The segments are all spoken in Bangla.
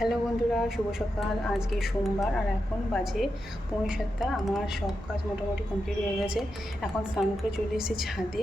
হ্যালো বন্ধুরা, শুভ সকাল। আজকে সোমবার আর এখন বাজে 7:45। আমার সব কাজ মোটামুটি কমপ্লিট হয়ে গেছে। এখন স্নান করে চলে এসেছি ছাদে।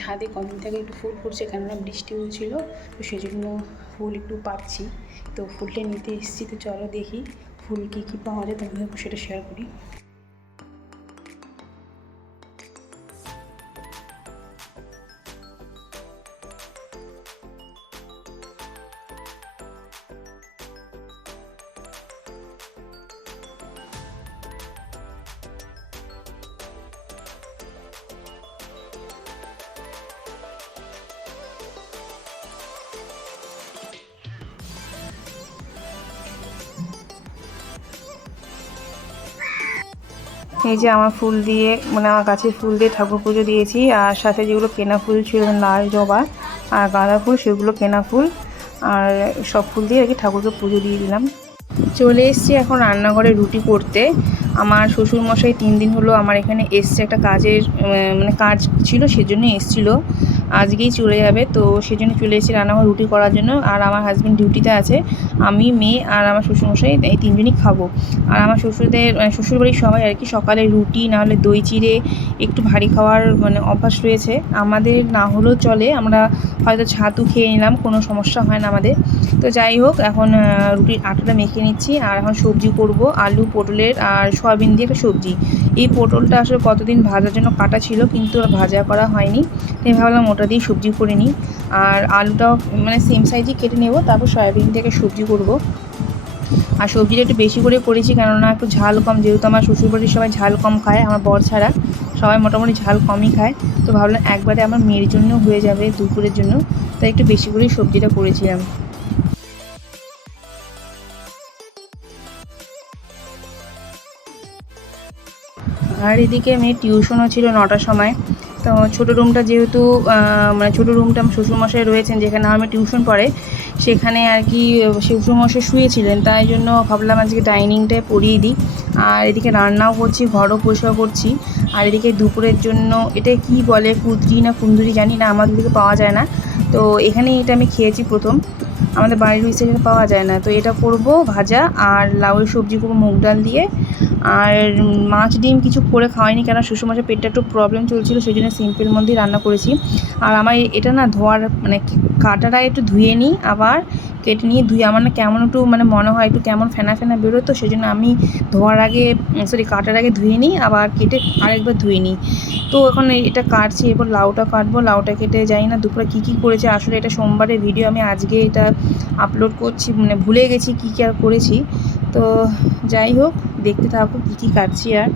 ছাদে কদিন থেকে একটু ফুল ফুটছে, কেননা বৃষ্টি হয়েছিল, তো সেই জন্য ফুল একটু পাচ্ছি। তো ফুলটা নিতে এসেছি, তো চলো দেখি ফুল কী কী পাওয়া যায়, তোমাদের সেটা শেয়ার করি। এই যে আমার ফুল দিয়ে, আমার গাছের ফুল দিয়ে ঠাকুর পুজো দিয়েছি। আর সাথে যেগুলো কেনা ফুল ছিল, লাল জবা আর গাঁদা ফুল, সেগুলো কেনা ফুল। আর সব ফুল দিয়ে আর কি ঠাকুরকে পুজো দিয়ে দিলাম। চলে এসেছি এখন রান্নাঘরে রুটি করতে। আমার শ্বশুরমশাই 3 দিন হলো আমার এখানে এসছে, একটা কাজের কাজ ছিল, সেজন্য এসেছিলো। আজকেই চলে যাবে, তো সেজন্য চলে এসেছি রান্নাঘরে রুটি করার জন্য। আর আমার হাজব্যান্ড ডিউটিতে আছে, আমি, মেয়ে আর আমার শ্বশুরমশাই এই 3 জনই খাবো। আর আমার শ্বশুরবাড়ির সবাই আর কি সকালে রুটি না হলে দই চিড়ে একটু ভারী খাওয়ার অভ্যাস রয়েছে। আমাদের না হলেও চলে, আমরা হয়তো ছাতু খেয়ে নিলাম, কোনো সমস্যা হয় না আমাদের। তো যাই হোক, এখন রুটির আটাটা মেখে নিচ্ছি। আর এখন সবজি করব, আলু পটলের আর সয়াবিন দিয়ে একটা সবজি। এই পটলটা আসলে কতদিন ভাজার জন্য কাটা ছিল, কিন্তু ভাজা করা হয়নি, তাই ভাবলাম ওটা দিয়ে সবজি করে নিই। আর আলুটাও সেম সাইজই কেটে নেব, তারপর সয়াবিন থেকে সবজি করব। আর সবজিটা একটু বেশি করে করেছি, কেননা একটু ঝাল কম, যেহেতু আমার শ্বশুরবাড়ির সবাই ঝাল কম খায়, আমার বর ছাড়া সবাই মোটামুটি ঝাল কমই খায়। তো ভাবলাম একবারে আমার মেয়ের জন্য হয়ে যাবে দুপুরের জন্য, তাই একটু বেশি করেই সবজিটা করেছিলাম। আর এদিকে মেয়ের টিউশনও ছিল 9টার সময়। তো ছোটো রুমটা যেহেতু ছোটো রুমটা আমার শ্বশুরমশাই রয়েছেন, যেখানে আমার টিউশন পড়ে, সেখানে আর কি শ্বশুরমশাই শুয়েছিলেন, তাই জন্য ভাবলাম আজকে ডাইনিংটায় পরিয়ে দিই। আর এদিকে রান্নাও করছি, ঘরও পরিষ্কার করছি। আর এদিকে দুপুরের জন্য এটা কি বলে, কুদরি না কুন্দুরি জানি না, আমাদের দিকে পাওয়া যায় না। তো এখানেই এটা আমি খেয়েছি প্রথম, আমাদের বাড়ির ওই সাইডে পাওয়া যায় না। তো এটা করব ভাজা, আর লাউয়ের সবজি করবো মুগ ডাল দিয়ে। আর মাছ ডিম কিছু করে খাওয়াইনি, কেন শ্বশুরমশাই পেটটা একটু প্রবলেম চলছিল, সেই জন্য সিম্পল মধ্যেই রান্না করেছি। আর আমার এটা না ধোয়ার কাটাটা একটু ধুয়ে নিই, আবার কেটে নিয়ে ধুয়ে আমার না কেমন একটু মনে হয় একটু কেমন ফেনা ফেনা বেরোয়, তো সেই জন্য আমি ধোয়ার আগে কাটার আগে ধুয়ে নিই, আবার কেটে আরেকবার ধুয়ে নিই। তো এখন এটা কাটছি, এরপর লাউটা কাটবো। লাউটা কেটে যাই না দুপুরে কী করেছে, আসলে এটা সোমবারের ভিডিও, আমি আজকে এটা আপলোড করছি, ভুলে গেছি কী আর করেছি। তো যাই হোক, দেখতে থাকো কী কাটছি। আর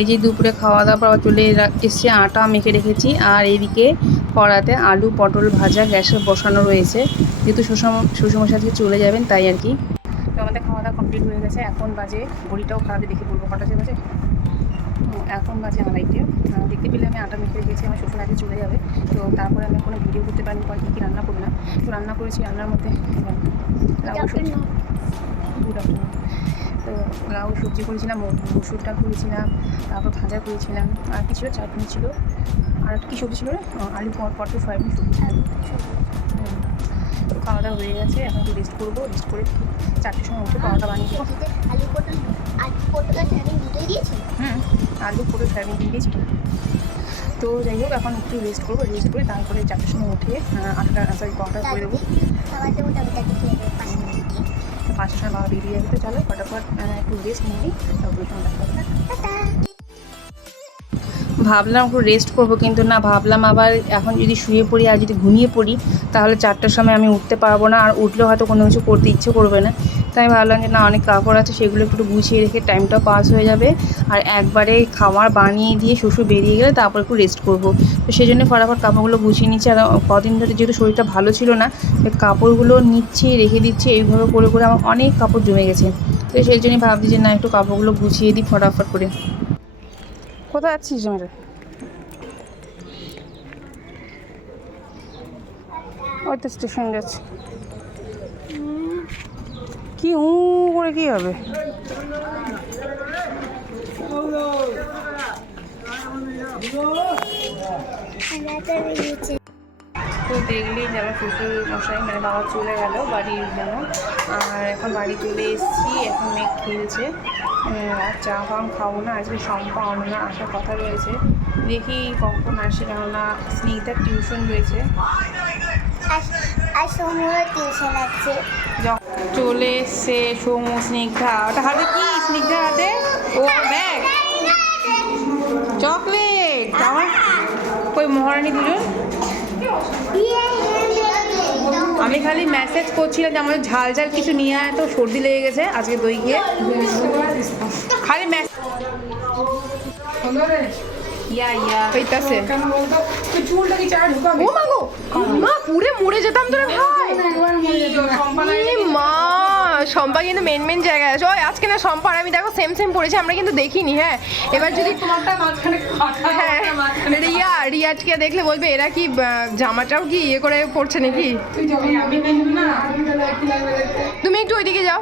এই যে দুপুরে খাওয়া দাওয়ার পর চলে এসছে, আটা মেখে রেখেছি। আর এইদিকে কড়াতে আলু পটল ভাজা গ্যাসে বসানো রয়েছে, যেহেতু শ্বশুরমশাই আজকে চলে যাবেন, তাই আর কি। তো আমাদের খাওয়া দাওয়া কমপ্লিট হয়ে গেছে। এখন বাজে, ঘড়িটাও খারাপে দেখে বলবো কটা বাজে, এখন বাজে 2:30। দেখতে পেলে আমি আটা মেখে রেখেছি, আমার শ্বশুর আগে চলে যাবে। তো তারপরে আমি কোনো ভিডিও করতে পারিনি, কী কী রান্না করলাম। তো রান্না করেছি, রান্নার মধ্যে লাউ সবজি, গুড আফটারনুন। তো লাউ সবজি করেছিলাম, মসুর ডাল করেছিলাম, তারপর ভাজা করেছিলাম, আর কিছু চাটনি ছিল, আর কী সবজি ছিল রে, আলু পটল সয়াবিন সবজি ছিল। তো খাওয়া দাওয়া হয়ে গেছে, এখন একটু রেস্ট করবো। রেস্ট করে 4টের সময় উঠে পরোটা বানিয়ে দেবো। আলু পুরো ফ্যামিলি দিয়েই ছিল। তো যাই হোক এখন একটু রেস্ট করবো, রেস্ট করে তারপরে 4টার সময় উঠে 9টা করে দেবো। 5টার সময় বাবা বেরিয়ে যাবে, তো চলো ফটাফট একটু রেস্ট নিয়ে নিই, তারপরে তোমার দেখা হবে। ভাবলাম একটু রেস্ট করবো, কিন্তু না, ভাবলাম আবার এখন যদি শুয়ে পড়ি আর যদি ঘুমিয়ে পড়ি তাহলে 4টার সময় আমি উঠতে পারবো না, আর উঠলেও হয়তো কোনো কিছু করতে ইচ্ছে করবে না। তাই আমি ভাবলাম যে না, অনেক কাপড় আছে, সেগুলো একটু গুছিয়ে রেখে টাইমটাও পাস হয়ে যাবে, আর একবারে খাবার বানিয়ে দিয়ে শ্বশুর বেরিয়ে গেলে তারপর একটু রেস্ট করবো। তো সেই জন্য ফটাফট কাপড়গুলো গুছিয়ে নিচ্ছি। আর কদিন ধরে যেহেতু শরীরটা ভালো ছিল না, কাপড়গুলো নিচ্ছি, রেখে দিচ্ছি, এইভাবে করে করে আমার অনেক কাপড় জমে গেছে। তো সেই জন্যই ভাবছি যে না, একটু কাপড়গুলো গুছিয়ে দিই ফটাফট করে। কোথায় যাচ্ছিস মেরে? ওই তো স্টেশন যাচ্ছে। কি করে কি হবে? তো দেখলেই যে আমার শ্বশুর মশাই মানে বাবা চলে গেল বাড়ির জন্য, আর এখন বাড়ি চলে এসেছি। এখন মেঘ খেলছে, আর চা পান খাবো না, আজকে শম্পা অননা আসার কথা রয়েছে, দেখি কখন আসে, কেননা স্নিগ্ধার টিউশন রয়েছে। চলে এসছে সৌম্য, স্নিগ্ধা। ওটা হাতে কি? স্নিগ্ধার হাতে ও ব্যাগ, চকলেট। আমার কই মহারানী দুজন? আমি খালি মেসেজ করছিলাম যে আমাদের ঝাল ঝাল কিছু নিয়ে আয়, তো সর্দি লেগে গেছে আজকে দই খেয়ে। খালি মেসেজ হইতাছে। ও মা গো, মা পুরে মরে যেতাম তোরে ভাই। মা শম্পা কিন্তু মেন মেন জায়গায় আছে। ওই আজকে না শম্পা আর আমি দেখো সেম সেম পড়েছি, আমরা কিন্তু দেখিনি। হ্যাঁ, এবার যদি হ্যাঁ রিয়াজকে দেখলে বলবে এরা কি জামাটাও কি ইয়ে করে পড়ছে নাকি। তুমি একটু ওইদিকে যাও।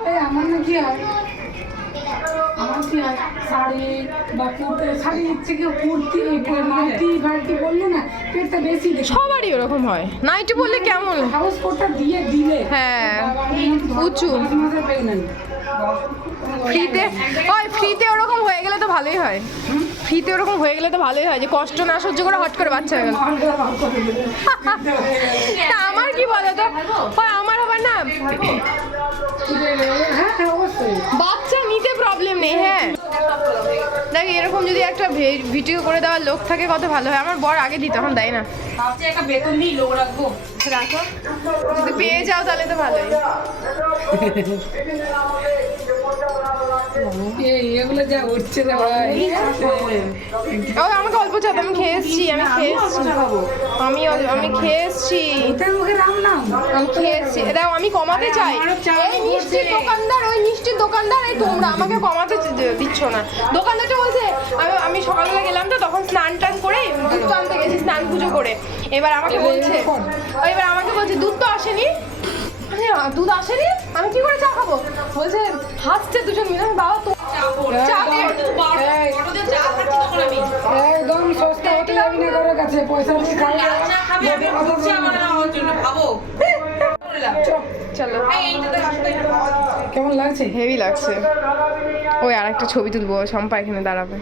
সবারই ওরকম হয়, নাইটি বললে কেমন হ্যাঁ উঁচু ফ্রিতে। ওই ফ্রিতে ওরকম হয়ে গেলে তো ভালোই হয়, ফ্রিতে ওরকম হয়ে গেলে তো ভালোই হয়, যে কষ্ট না সহ্য করে হট করে বাচ্চা হয়ে গেল। আমার কি বলো তো, আমার আবার না বাচ্চা নিতে প্রবলেম নেই। হ্যাঁ দেখ, এরকম যদি একটা ভিডিও করে দেওয়ার লোক থাকে কত ভালো হয়। আমার বর আগে দিত, এখন দেয় না। একটা বেতন দিই লোক রাখবো, রাখো, যদি পেয়ে যাও তাহলে তো ভালোই। আমাকে অল্প চাপ, আমি খেয়ে এসছি, আমি খেয়ে এসছি। দেখো আমি কমাতে চাই, ওই মিষ্টির দোকানদার এই তোমরা আমাকে কমাতে দিচ্ছ না। দোকানদারটা বলছে আমি সকালবেলা গেলাম তো, তখন স্নান টান করে দুধ তো আনতে গেছি, স্নান পুজো করে। এবার আমাকে বলছে দুধ তো আসেনি, দুধ আসেনি, আমি কি করে চা খাবো? বলছে হাসছে দুজন মিলে। বাবা তো একদম সস্তা হতে যাবি না কারোর কাছে, পয়সা দিয়ে চলো। কেমন লাগছে? হেভি লাগছে। ওই আর একটা ছবি তুলবো, শম্পা এখানে দাঁড়াবে।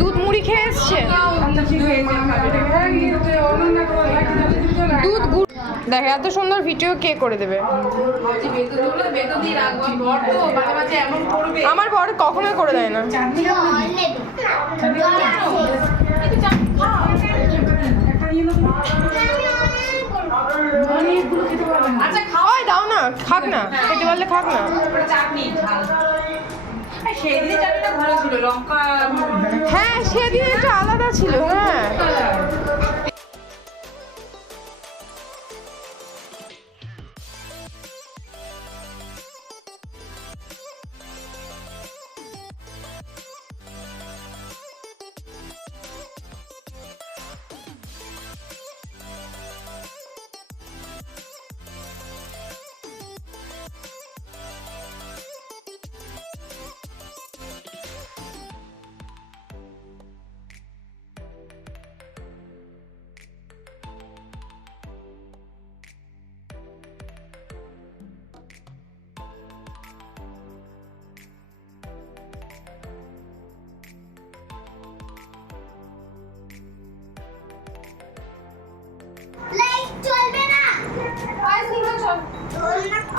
দুধ মুড়ি খেয়ে এসছে, দুধ গুড়। দেখ এত সুন্দর ভিডিও কে করে দেবে? আমার বর কখনোই করে দেয় না। ওই দাও না, খাক না, খেতে পারলে খাক না। হ্যাঁ সেদিন একটা আলাদা ছিল। হ্যাঁ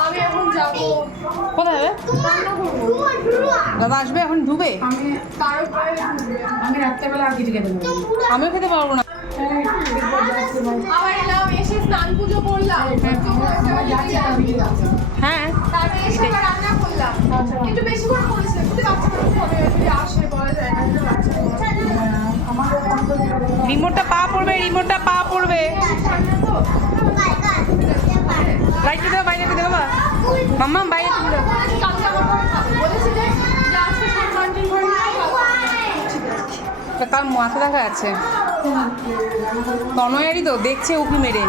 আমি এখন যাবো কোথায় যাবে? রান্না করবো। দাদা আসবে এখন ঢুবে? তারপরে আমি রাত্রেবেলা আর কিছু খেতে পারবো না। আমিও খেতে পারবো না। আবার এলাম, এসে স্নান পুজো করলাম, হ্যাঁ তারপরে এসে আবার রান্না করলাম। একটু বেশি করে করেছিলাম, কিন্তু বাচ্চারা সবাই যদি আসে বলা যায় না, একটু বাচ্চারা রিমোটটা পা পড়বে, রিমোটটা পা পড়বে। বাইরে দাও, বাইরে দাও বাবা। মাম্মা বাইরে দাও। কালকে আমার ঘরে খাবো বলেছে যে আজকে সম্মানটির ঘরে খাবো। কাল মাথা দেখা যাচ্ছে তনয়ারই তো দেখছে উকি মেরে।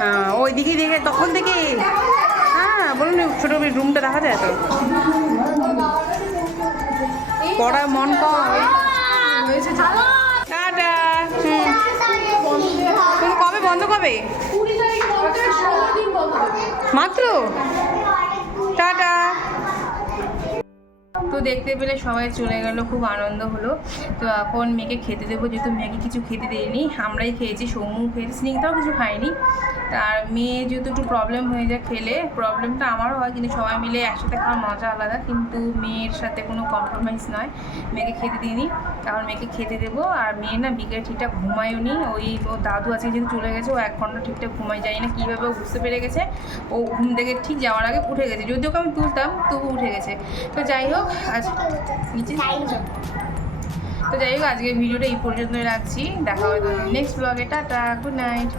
হ্যাঁ ওই দিকেই দেখে তখন থেকে। হ্যাঁ বলুন ছোটো রুমটা দেখা যায় তো। পড়ার মন কম হয়েছে টাটা। তুমি কবে বন্ধ কবে? 20 তারিখ বন্ধ, 16 দিন বন্ধ হবে। মাত্র? টাটা। তো দেখতে পেলে সবাই চলে গেল, খুব আনন্দ হলো। তো এখন মেয়েকে খেতে দেবো, যেহেতু মেয়েকে কিছু খেতে দিইনি, আমরাই খেয়েছি, সৌমু খেয়েছি, স্নিগ্ধাও কিছু খায়নি। আর মেয়ে যেহেতু একটু প্রবলেম হয়ে যায় খেলে, প্রবলেমটা আমারও হয়, কিন্তু সবাই মিলে একসাথে খাওয়ার মজা আলাদা, কিন্তু মেয়ের সাথে কোনো কম্প্রোমাইজ নয়। মেয়েকে খেতে দিইনি, এখন মেয়েকে খেতে দেবো। আর মেয়ে না বিকেলে ঠিকঠাক ঘুমায়ও নি, ওই ও দাদু আজকে যেহেতু চলে গেছে, ও 1 ঘন্টা ঠিকঠাক ঘুমাই, যায় না কীভাবে ও বুঝতে পেরে গেছে। ও ঘুম থেকে ঠিক যাওয়ার আগে উঠে গেছে, যদিও ওকে আমি তুলতাম তবু উঠে গেছে। তো যাই হোক আজ নিচে তো যাই হোক আজকে ভিডিওটা এই পর্যন্তই রাখছি। দেখা হবে নেক্সট ব্লগে। Tata, good night.